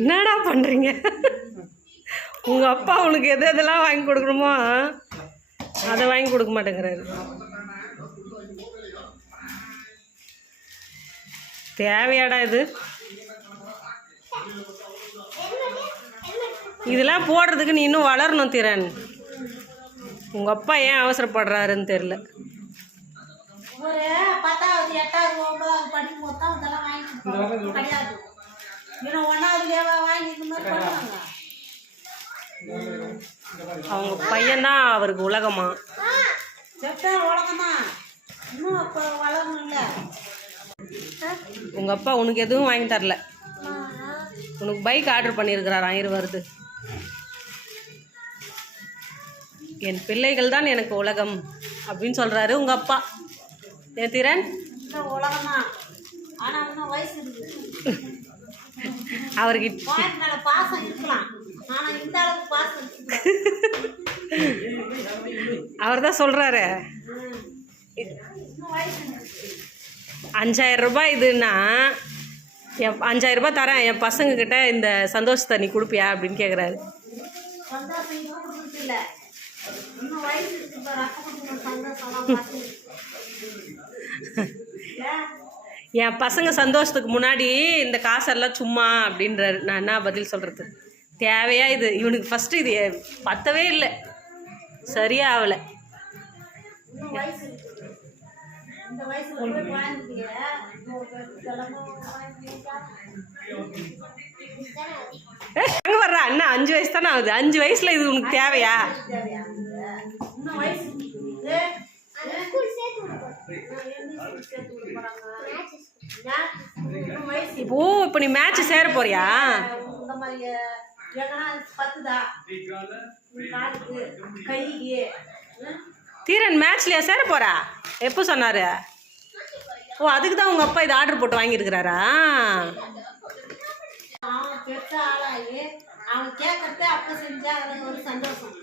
என்னடா பண்றீங்க? உங்க அப்பா உனக்கு எது எதெல்லாம் வாங்கி கொடுக்கணுமோ அதை வாங்கி கொடுக்க மாட்டேங்கிறாரு. தேவையாடா இது? இதெல்லாம் போடுறதுக்கு நீ இன்னும் வளரணும் திறன். உங்க அப்பா ஏன் அவசரப்படுறாருன்னு தெரியல. அவங்க பையன்தான் அவருக்கு உலகமா. உங்க அப்பா உனக்கு எதுவும் வாங்கி தரல. உனக்கு பைக் ஆர்டர் பண்ணியிருக்கிறார் 1000 வருது. என் பிள்ளைகள் தான் எனக்கு உலகம் அப்படின்னு சொல்றாரு உங்க அப்பா. ஏன் திறன்? அவருக்கு அவர் தான் சொல்றாரு 5000 ரூபாய் இதுன்னா 5000 ரூபாய் தரேன், என் பசங்க கிட்ட இந்த சந்தோஷத்தை நீ கொடுப்பியா அப்படின்னு கேட்குறாரு. என் பசங்க சந்தோஷத்துக்கு முன்னாடி இந்த காசெல்லாம் சும்மா அப்படின்றாரு. நான் என்ன பதில் சொல்கிறது? தேவையா இது? இவனுக்கு ஃபஸ்ட்டு இது பத்தவே இல்லை, சரியா ஆகலை. அங்கே வர்றா அண்ணா 5 வயசு தானே ஆகுது. 5 வயசுல இது உனக்கு தேவையா? இப்போ நீ மேட்ச் சேர போறியா? தீரன் மேட்ச்லயா சேர போறா? எப்போ சொன்னாரு? ஓ, அதுக்கு தான் உங்க அப்பா இது ஆர்டர் போட்டு வாங்கியிருக்கிறாரா? அவன் கேட்கறத அப்ப செஞ்சா ஒரு சந்தோஷம்.